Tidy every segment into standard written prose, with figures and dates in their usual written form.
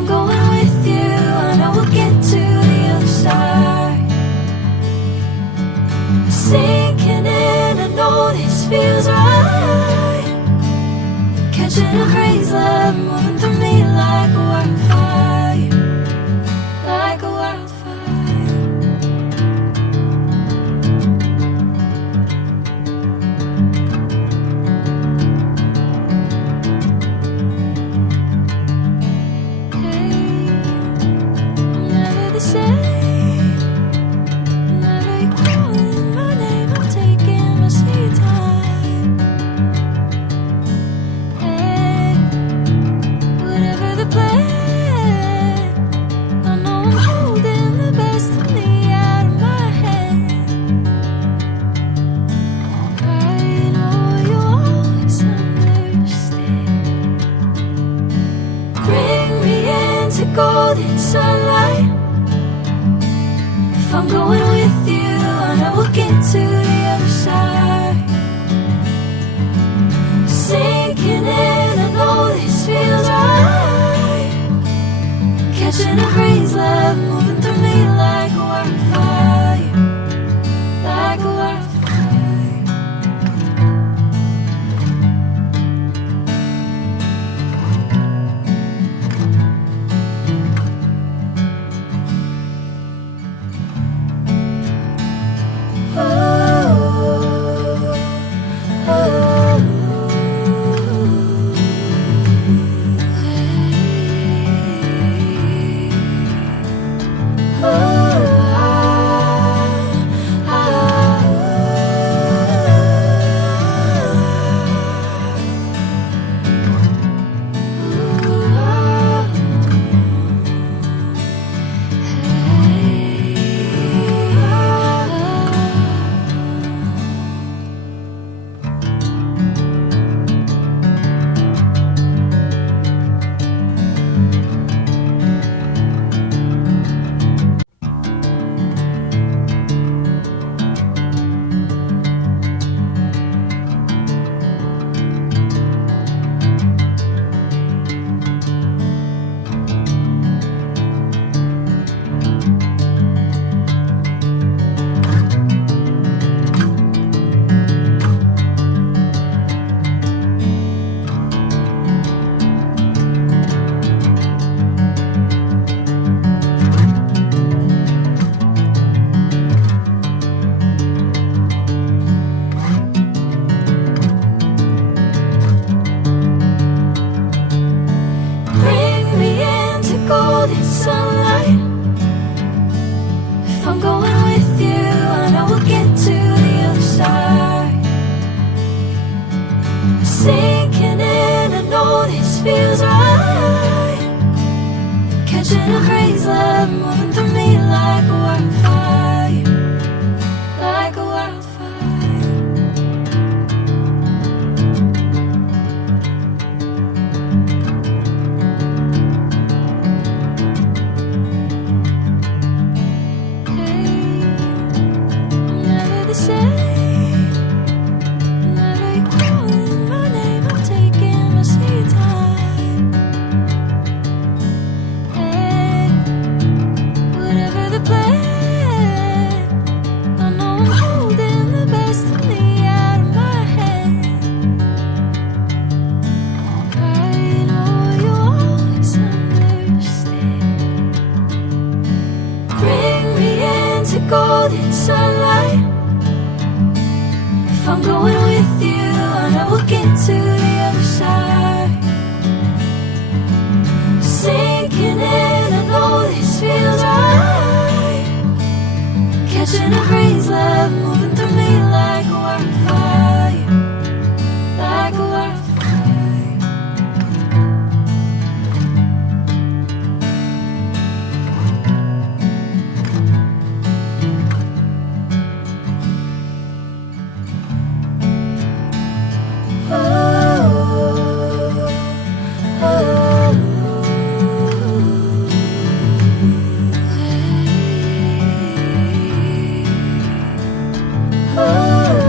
I'm going with you, I know we'll get to the other side. Sinking in, I know this feels right. Catching a crazy love, moving through me like a wildfire, like a wildfire. Golden sunlight. If I'm going with you, I know we'll get to the other side. Sinking in, I know this feels right. Catching a crazy love, moving through me like a wildfire, like a wildfire. Golden sunlight. If I'm going with you, I know we'll get to the other side. Sinking in, I know this feels right. Catching a crazy love, moving through me like a wildfire, like a wildfire. Golden sunlight. If I'm going with you, I know we'll get to the other side. Sinking in, I know this feels right. Catching a crazy love, moving through me like a wildfire, like a wildfire. Oh,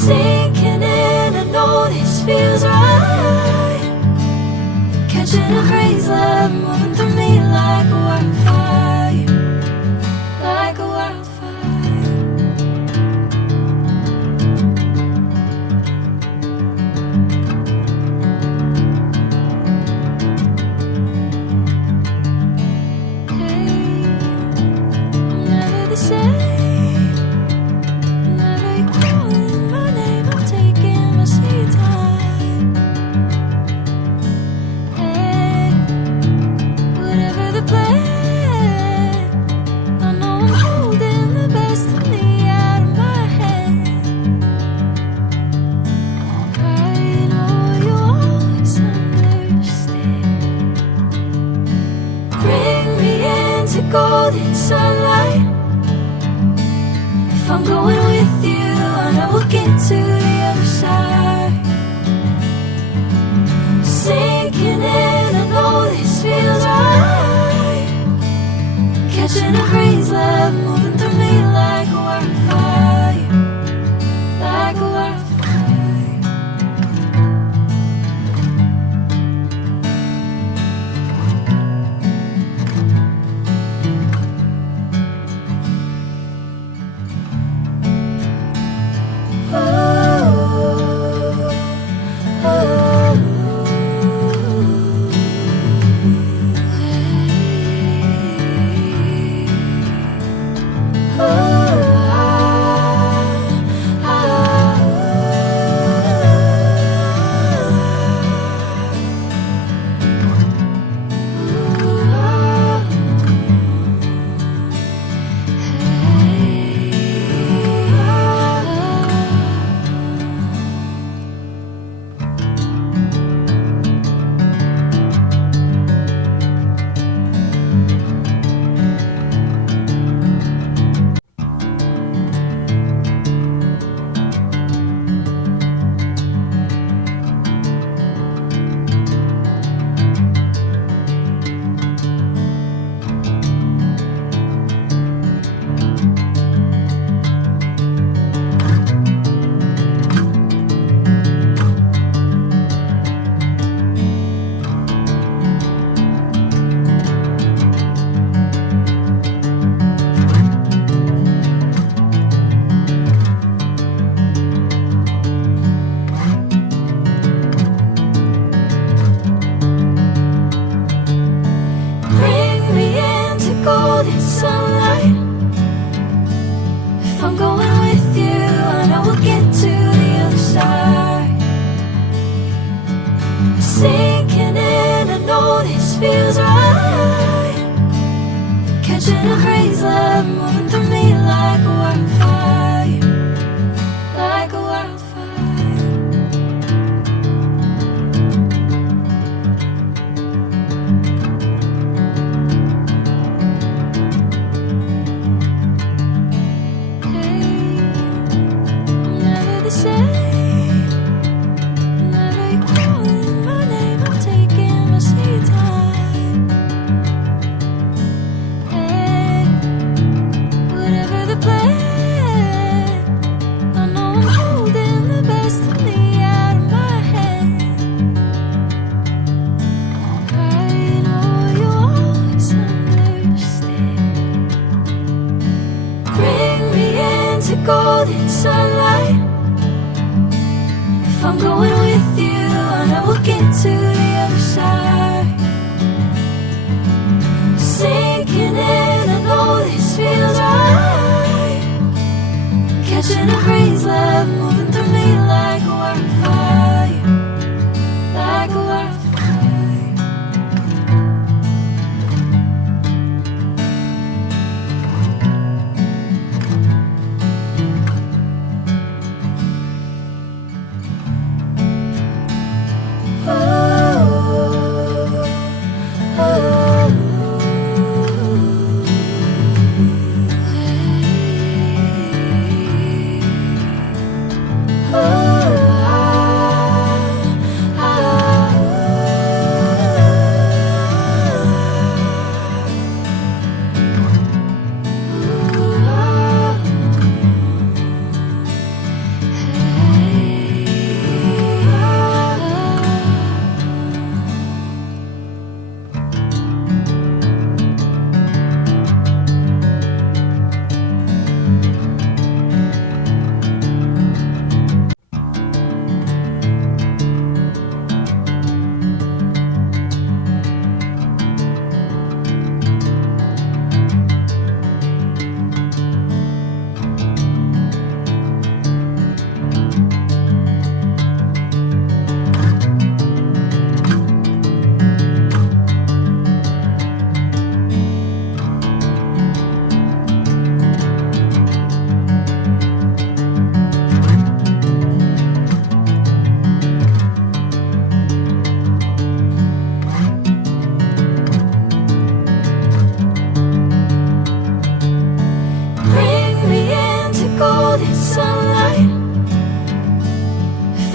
Sinking in, I know this feels right. Catching a crazy love moving through me like a wildfire, like a wildfire. Hey, I'm never the same. Whenever you're calling my name, I'm taking my sweet time. Hey, whatever the plan, I know I'm holding the best of me out of my hand. I know you always understand. Bring me into golden sunlight. If I'm going with you, I know we'll get to the other side. Sinking in, I know this feels right. Catching a crazy love moving through me like a wildfire, like a wildfire. Bring me into golden sunlight. If I'm going with you, I know we'll get to the other side. Sinking in, I know this feels right. Catching a crazy love moving through me like a wildfire, like a wildfire. Hey, I'm never the same. Whenever you're calling my name, I'm taking my sweet time. Hey, whatever the plan, I know I'm holding the best of me out of my hand. I know you always understand. Bring me into golden sunlight. If I'm going with you, I know we'll get to the other side. Sinking in, I know this feels right. Catching a crazy love moving through me like a wildfire, like a wildfire.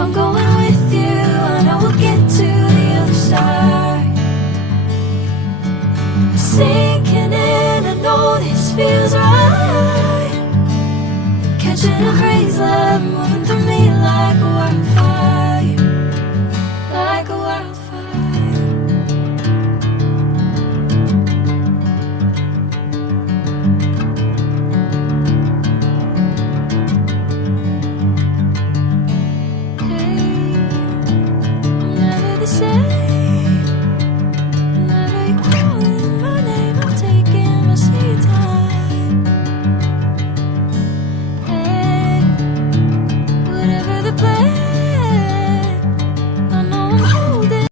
I'm going with you, I know we'll get to the other side. Sinking in, I know this feels right. Catching a breeze, love moving through me like a wildfire, like a wildfire. Hey, I'm never the same, never equal.